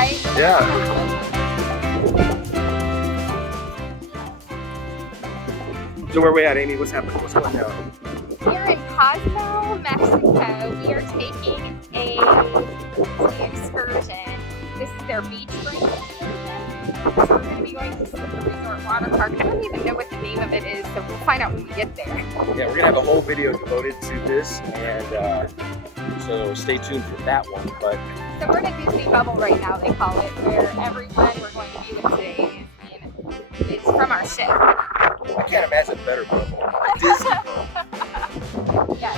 Right? Yeah. So where are we at, Amy? What's happening? What's going down? We're in Cozumel, Mexico. We are taking a excursion. This is their beach break excursion. So we're going to be going to Ski Resort Water Park. I don't even know what the name of it is, so we'll find out when we get there. Yeah, we're gonna have a whole video devoted to this, and so stay tuned for that one. But So we're in a Disney bubble right now, they call it, where everyone we're going to be with today is from our ship. I can't imagine a better bubble. A Disney bubble. Yes.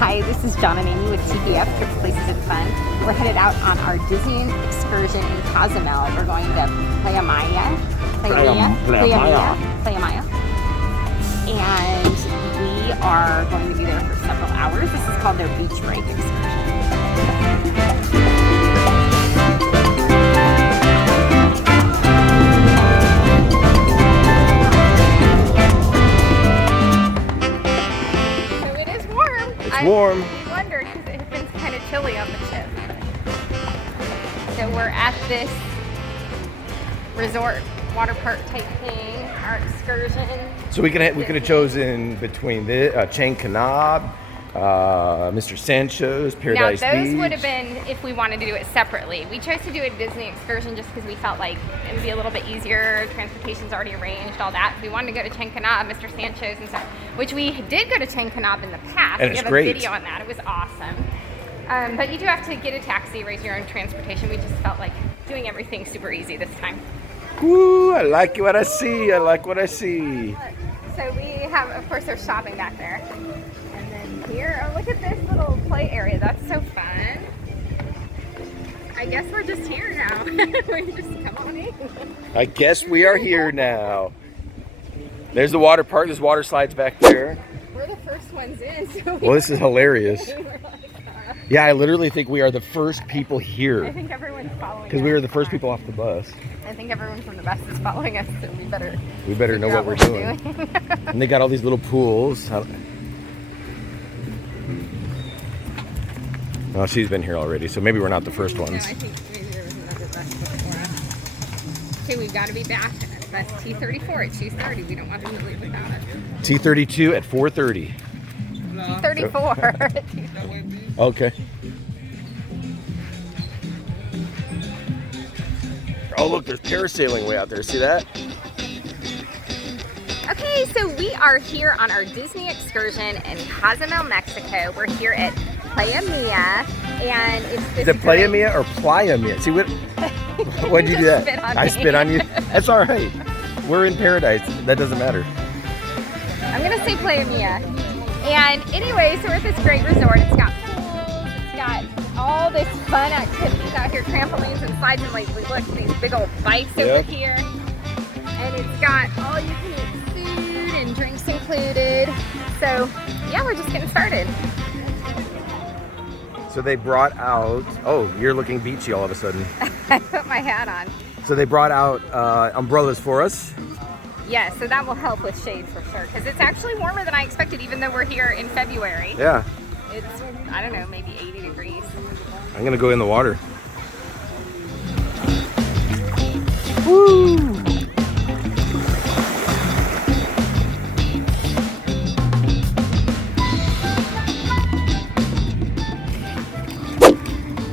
Hi, this is John and Amy with TPF, Trip Places and Fun. We're headed out on our Disney excursion in Cozumel. We're going to Playa Mia. And we are going to be there for several hours. This is called their beach break excursion. So it is warm. It's warm. We wondered because it had been kind of chilly on the ship. So we're at this resort water park type thing, our excursion. So we could have chosen between the Chankanaab, Mr. Sancho's, Paradise Now those Beach. would have been if we wanted to do it separately. We chose to do a Disney excursion just because we felt like it would be a little bit easier. Transportation's already arranged, all that. We wanted to go to Chankanaab, Mr. Sancho's and stuff, which we did go to Chankanaab in the past. And we it's have great. a video on that. It was awesome. But you do have to get a taxi, raise your own transportation. We just felt like doing everything super easy this time. Ooh, I like what I see. I like what I see. So we have, of course, there's shopping back there. And then here, oh, look at this little play area. That's so fun. I guess we're just here now. We just come on in. I guess we are here now. There's the water park. There's water slides back there. We're the first ones in. So Well, this is hilarious. we're like, Yeah, I literally think we are the first people I here think everyone's following us. because we were the first people off the bus. I think everyone from the bus is following us, so we better Know figure what out we're doing. doing. And they got all these little pools. Oh, she's been here already, so maybe we're not the first No, ones. I think maybe there was another bus before us. Okay, we've got to be back at bus T34 at 2:30. We don't want them to leave without us. T32 at 4:30. T34. Okay. Oh, look, there's parasailing way out there. See that? Okay, so we are here on our Disney excursion in Cozumel, Mexico. We're here at Playa Mia, and it's this Is it Playa great- Mia or Playa Mia? See what? Why'd you do that? Spit on I me. spit on you. That's all right. We're in paradise. That doesn't matter. I'm gonna say Playa Mia. And anyway, so we're at this great resort. It's got pools, it's got all this fun activities out here, trampolines and slides, and like, look at these big old bikes over Yep. here. And it's got all you can eat food and drinks included. So yeah, we're just getting started. So they brought out. Oh, you're looking beachy all of a sudden. I put my hat on. So they brought out umbrellas for us. Yeah, so that will help with shade for sure, because it's actually warmer than I expected, even though we're here in February. Yeah. It's, I don't know, maybe 80 degrees. I'm gonna go in the water. Woo!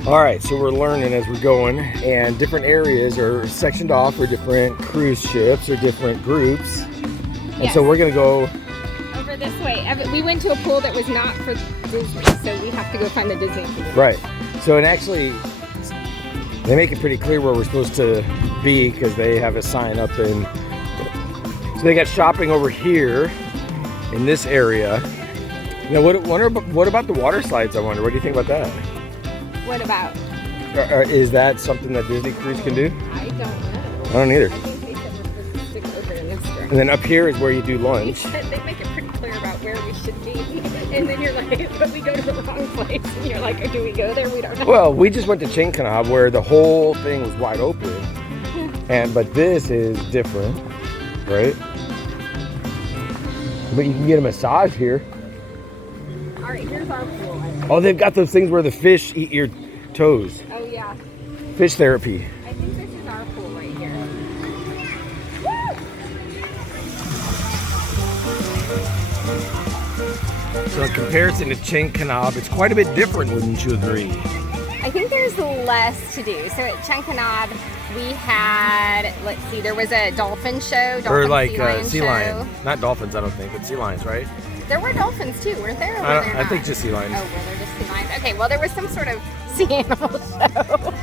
All right, so we're learning as we're going, and different areas are sectioned off for different cruise ships or different groups. And Yes. so we're gonna go. Over this way. We went to a pool that was not for Disney, so we have to go find the Disney pool. Right. So, and actually, they make it pretty clear where we're supposed to be because they have a sign up, and so they got shopping over here in this area. Now, what about the water slides? I wonder. What do you think about that? What about? Is that something that Disney Cruise can do? I don't know. I don't either. I think they said we're supposed to stick over in Instagram. And then up here is where you do lunch. They make it pretty clear about where we should be. And then you're like, but we go to the wrong place. And you're like, do we go there? We don't know. Well, we just went to Chankanaab where the whole thing was wide open. But this is different, right? But you can get a massage here. All right, here's our pool. Oh, they've got those things where the fish eat your toes. Oh, yeah. Fish therapy. I think this is our pool right here. So in comparison to Chankanaab, it's quite a bit different, wouldn't you agree? I think there's less to do. So at Chankanaab, we had, let's see, there was a dolphin show. Or like sea lion. Not dolphins, I don't think, but sea lions, right? There were dolphins too, weren't there? Or were there I think not? just sea lions. Oh, were there just sea lions? Okay, well, there was some sort of sea animal show.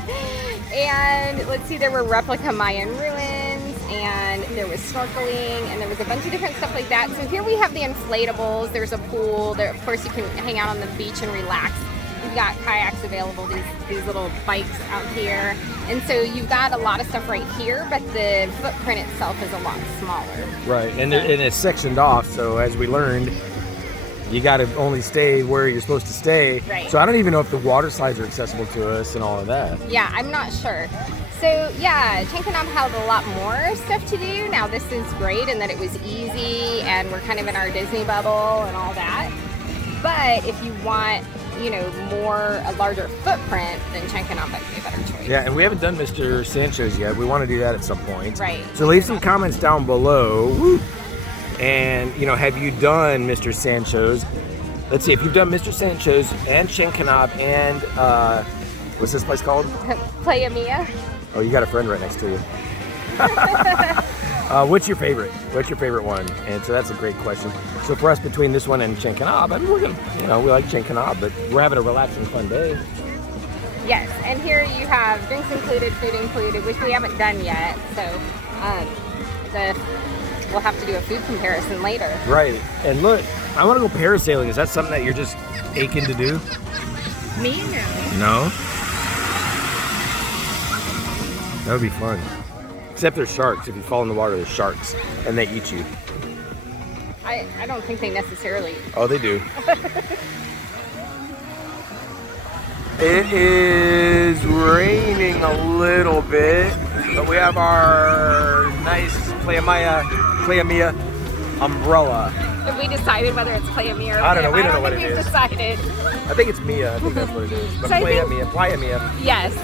And let's see, there were replica Mayan ruins, and there was snorkeling, and there was a bunch of different stuff like that. So here we have the inflatables. There's a pool. There, of course, you can hang out on the beach and relax. We've got Kayaks Available, these little bikes out here. And so you've got a lot of stuff right here, but the footprint itself is a lot smaller. Right, and it's sectioned off, so as we learned, you got to only stay where you're supposed to stay. Right. So I don't even know if the water slides are accessible to us and all of that. Yeah, I'm not sure. So yeah, Chankanaab had a lot more stuff to do. Now this is great in that it was easy and we're kind of in our Disney bubble and all that. But if you want, you know, a larger footprint, then Chankanaab might be a better choice. Yeah, and we haven't done Mr. Sancho's yet. We want to do that at some point. Right. So leave some comments down below. Woo. And, you know, have you done Mr. Sancho's? Let's see, if you've done Mr. Sancho's and Chankanaab and, what's this place called? Playa Mia. Oh, you got a friend right next to you. What's your favorite? What's your favorite one? And so that's a great question. So for us, between this one and Chankanaab, I mean, we're gonna, you know, we like Chankanaab, but we're having a relaxing, fun day. Yes, and here you have drinks included, food included, which we haven't done yet. So we'll have to do a food comparison later. Right. And look, I want to go parasailing. Is that something that you're just aching to do? Me? No. No? That would be fun. Except there's sharks. If you fall in the water, there's sharks, and they eat you. I don't think they necessarily. Oh, they do. It is raining a little bit, but we have our nice Playa Mia umbrella. Have we decided whether it's Playa Mia or I don't know. We don't know what it we've is. decided. I think it's Mia. I think that's what it is. But So I Playa think- Mia. Yes.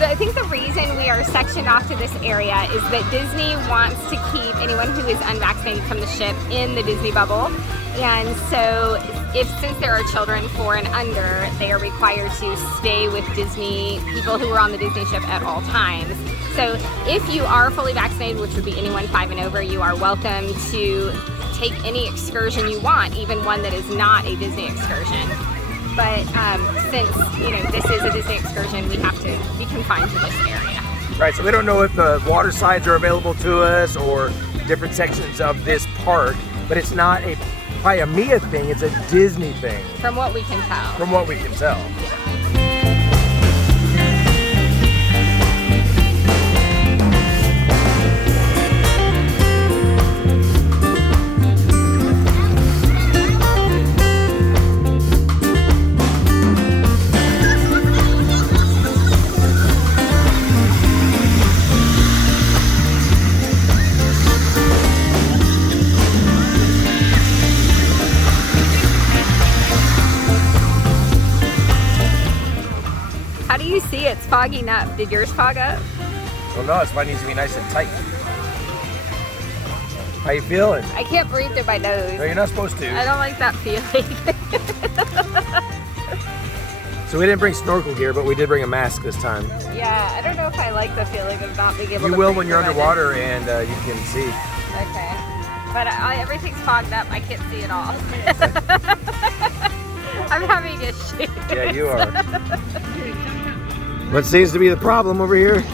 I think the reason we are sectioned off to this area is that Disney wants to keep anyone who is unvaccinated from the ship in the Disney bubble. And so since there are children 4 and under, they are required to stay with Disney, people who are on the Disney ship at all times. So if you are fully vaccinated, which would be anyone 5 and over, you are welcome to take any excursion you want, even one that is not a Disney excursion. But since, you know, this is a Disney excursion, we have to be confined to this area. Right, so we don't know if the water slides are available to us or different sections of this park, but it's not a Playa Mia thing, it's a Disney thing. From what we can tell. From what we can tell. How do you see it's fogging up? Did yours fog up? Well, no, it's why it needs to be nice and tight. How you feeling? I can't breathe through my nose. No, you're not supposed to. I don't like that feeling. So we didn't bring snorkel gear, but we did bring a mask this time. Yeah, I don't know if I like the feeling of not being able to You will breathe when you're through my underwater and you can see. nose. Okay. But everything's fogged up. I can't see it all. I'm having issues. Yeah, you are. What seems to be the problem over here? I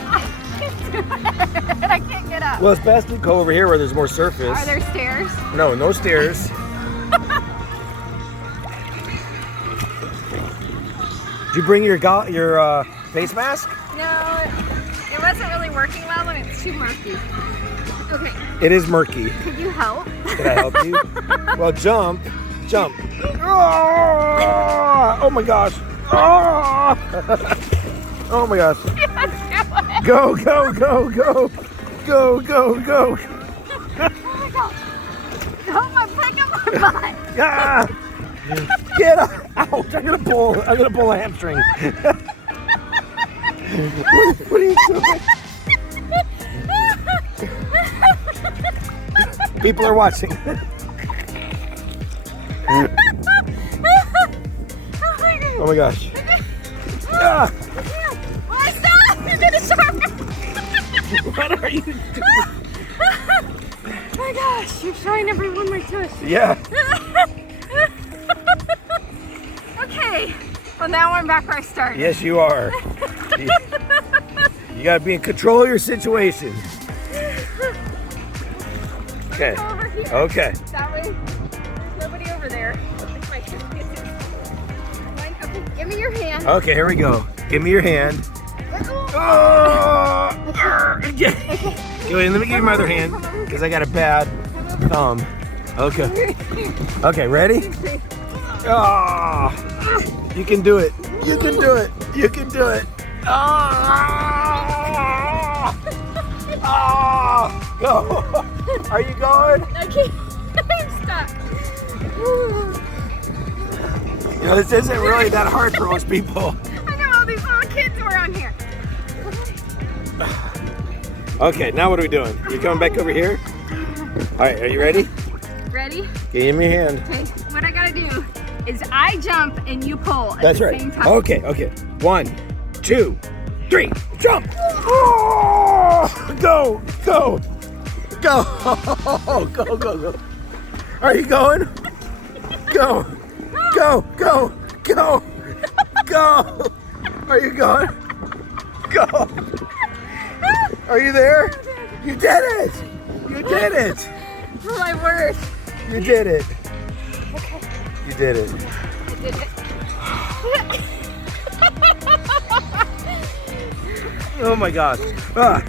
can't get up. Well, it's best to go over here where there's more surface. Are there stairs? No, no stairs. Did you bring your face mask? No, it wasn't really working well and it's too murky. Okay, It is murky. could you help? Can I help you? Well, jump Jump. Oh my gosh. Oh my gosh. Go, go, go, go. Go, go, go. Oh my God. Oh, I'm breaking my butt. Ah! Get up. Ouch. I'm gonna pull a hamstring. What are you doing? People are watching. Oh my gosh. Ah! Oh, stop! You're gonna sharpen. What are you doing? Oh my gosh, you're showing everyone my tush. Yeah. Okay, well now I'm back where I started. Yes, you are. You gotta be in control of your situation. Okay. Go over here. Okay. That way, there's nobody over there. I'll take my suitcases. Okay, give me your hand. Okay, here we go. Give me your hand. Oh! Yeah. Wait, let me give you my other hand because I got a bad thumb. Okay. Okay, ready? Oh! You can do it. You can do it. You can do it. Oh! Oh! Go! Are you going? I can't. I'm stuck. You know, this isn't really that hard for most people. I know all these little kids were on here. Okay, now what are we doing? You coming back over here? All right, are you ready? Ready? Give me your hand. Okay, what I gotta do is I jump and you pull at That's the right. same time. Okay, okay. 1, 2, 3, jump! Oh! Go, go, go, go, go, go. Are you going? Go, go, go, go, go. Are you going? Go. Are you there? You did it! You did it! Oh my word. You did it. Okay, You did it. I did it. Oh my gosh. Ah.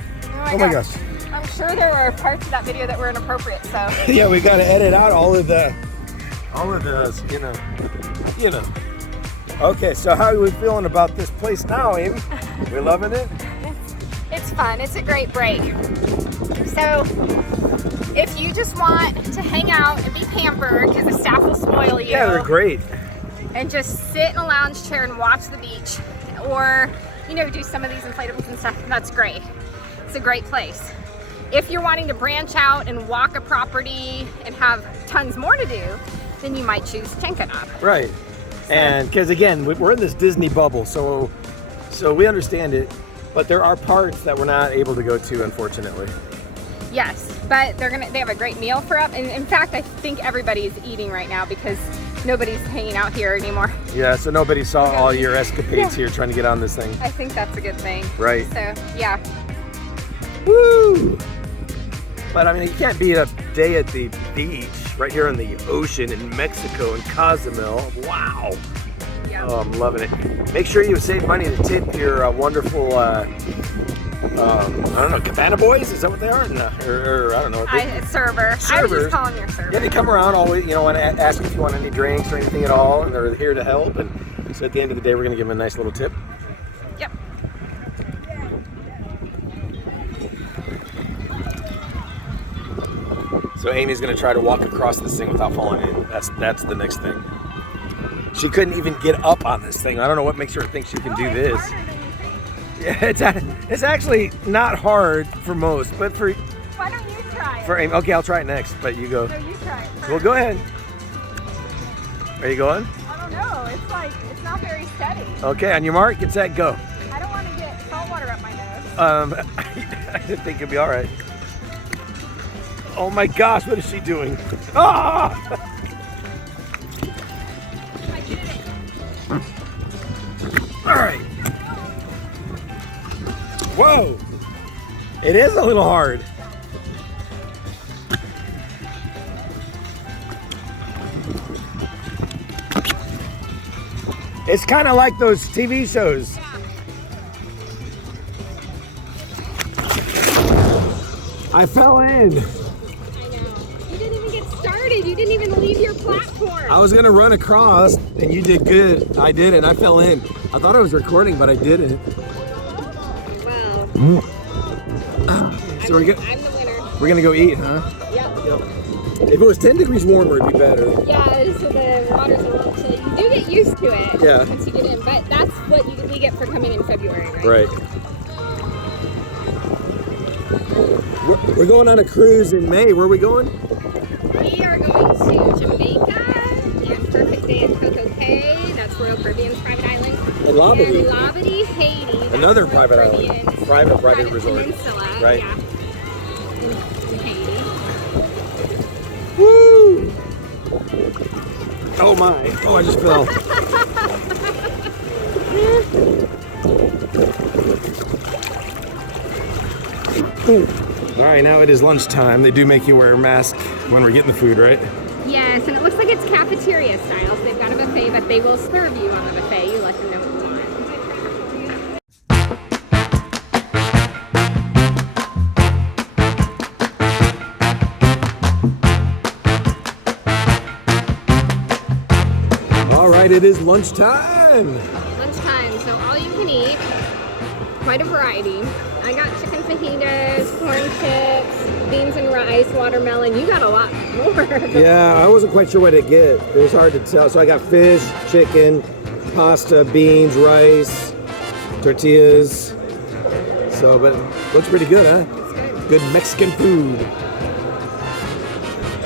Oh my gosh. I'm sure there were parts of that video that were inappropriate, so. Yeah, we gotta edit out all of those, you know. Okay, so how are we feeling about this place now, Amy? We loving it? It's fun. It's a great break. So, if you just want to hang out and be pampered, because the staff will spoil you. Yeah, they're great. And just sit in a lounge chair and watch the beach, or do some of these inflatables and stuff. That's great. It's a great place. If you're wanting to branch out and walk a property and have tons more to do, then you might choose Chankanaab. Right. And because again, we're in this Disney bubble, so we understand it, but there are parts that we're not able to go to, unfortunately. Yes, but they have a great meal for up. And in fact, I think everybody is eating right now because nobody's hanging out here anymore. Yeah, so nobody saw all your escapades here trying to get on this thing. I think that's a good thing. Right. So, yeah. Woo! But I mean, you can't beat a day at the beach right here on the ocean in Mexico in Cozumel. Wow. Yeah. Oh, I'm loving it. Make sure you save money to tip your wonderful, I don't know, cabana boys? Is that what they are? No, or I don't know. Server. I was just calling your server. Yeah, they come around always, and ask if you want any drinks or anything at all, and they're here to help. And so at the end of the day, we're going to give them a nice little tip. Yep. So Amy's going to try to walk across this thing without falling in. That's the next thing. She couldn't even get up on this thing. I don't know what makes her think she can do this. Yeah, it's actually not hard for most, but for Why don't you try it? for Amy. Okay, I'll try it next, but you go. No, you try it first. Well, go ahead. Are you going? I don't know. It's not very steady. Okay, on your mark, get set, go. I don't want to get salt water up my nose. I think you'll be all right. Oh my gosh, what is she doing? Ah! I did it. All right. Whoa! It is a little hard. It's kind of like those TV shows. I fell in. I know. You didn't even get started. You didn't even leave your platform. I was gonna run across, and you did good. I did, and I fell in. I thought I was recording, but I didn't. Well, So I'm the winner. we're gonna go eat, huh? Yep. If it was 10 degrees warmer, it'd be better. Yeah, so the water's a little chilly. You do get used to it once you get in, but that's what we get for coming in February, right? Right. We're going on a cruise in May. Where are we going? We are going to Jamaica and Perfect Day at Coco Cay. That's Royal Caribbean's private island. And Labadee. And Labadee, Haiti. That's Another Royal private island. Caribbean's Private resort. peninsula. Right. Yeah. In Haiti. Woo! Oh my. Oh, I just fell. All right, now it is lunchtime. They do make you wear a mask when we're getting the food, right? Yes, and it looks like it's cafeteria style. So they've got a buffet, but they will serve you on the buffet. You let them know what you want. All right, it is lunchtime. Lunchtime, so all you can eat. Quite a variety. I got chicken fajitas, corn chips, beans and rice, watermelon. You got a lot more. Yeah, I wasn't quite sure what to get. It was hard to tell. So I got fish, chicken, pasta, beans, rice, tortillas. So, but it looks pretty good, huh? It's good. Good Mexican food.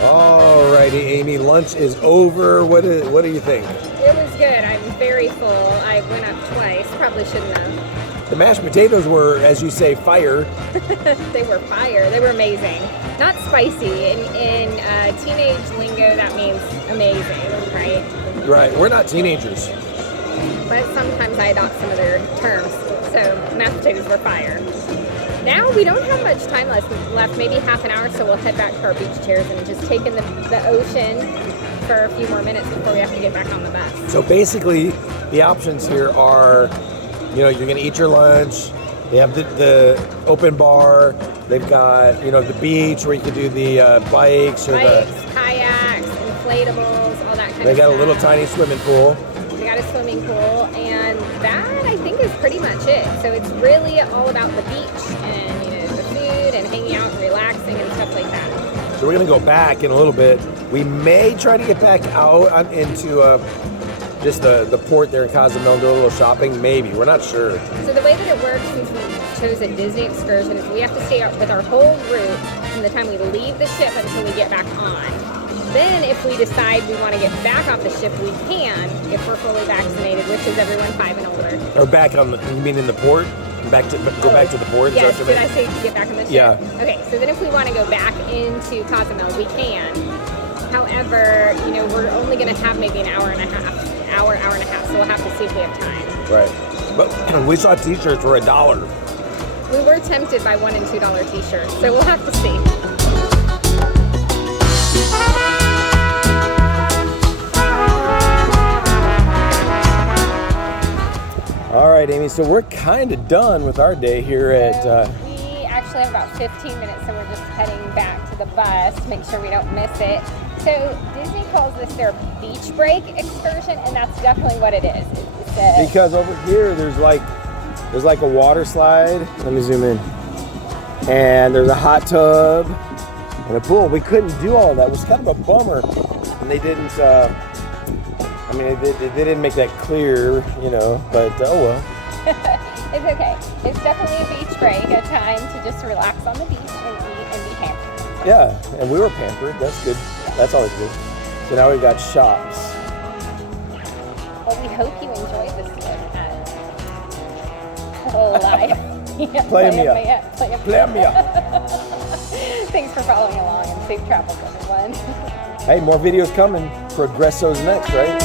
Alrighty, Amy, lunch is over. What do you think? It was good. I'm very full. I went up twice. Probably shouldn't have. The mashed potatoes were, as you say, fire. They were fire. They were amazing. Not spicy. In teenage lingo, that means amazing, right? Right, we're not teenagers. But sometimes I adopt some of their terms. So mashed potatoes were fire. Now we don't have much time left, maybe half an hour, so we'll head back to our beach chairs and just take in the ocean for a few more minutes before we have to get back on the bus. So basically, the options here are, you're going to eat your lunch. They have the open bar. They've got, the beach where you can do the bikes or kayaks, inflatables, all that kind of stuff. They got a little tiny swimming pool. We got a swimming pool, and that I think is pretty much it. So it's really all about the beach and the food and hanging out and relaxing and stuff like that. So we're going to go back in a little bit. We may try to get back out into just the port there in Cozumel and do a little shopping. Maybe. We're not sure. So the way that it works, since we chose a Disney excursion, is we have to stay out with our whole route from the time we leave the ship until we get back on. Then if we decide we want to get back off the ship, we can if we're fully vaccinated, which is everyone 5 and older. Or back on you mean in the port? Go back to the port? Yes, did I say get back on the ship? Yeah. Okay, so then if we want to go back into Cozumel, we can. However, we're only going to have maybe an hour and a half, so we'll have to see if we have time. Right. But we saw t-shirts for $1. We were tempted by $1 and $2 t-shirts, so we'll have to see. All right, Amy, so we're kind of done with our day here at... We actually have about 15 minutes, so we're just heading back to the bus to make sure we don't miss it. So Disney calls this their beach break excursion, and that's definitely what it is. Because over here, there's like a water slide. Let me zoom in. And there's a hot tub and a pool. We couldn't do all that. It was kind of a bummer. And they didn't... they didn't make that clear, but oh well. It's okay. It's definitely a beach break, a time to just relax on the beach and eat and be pampered. Yeah, and we were pampered. That's good. That's always good. So now we've got shops. Well, we hope you enjoyed this look at Playa Mia. Playa Mia. Thanks for following along and safe travels, everyone. Hey, more videos coming. Progresso's next, right?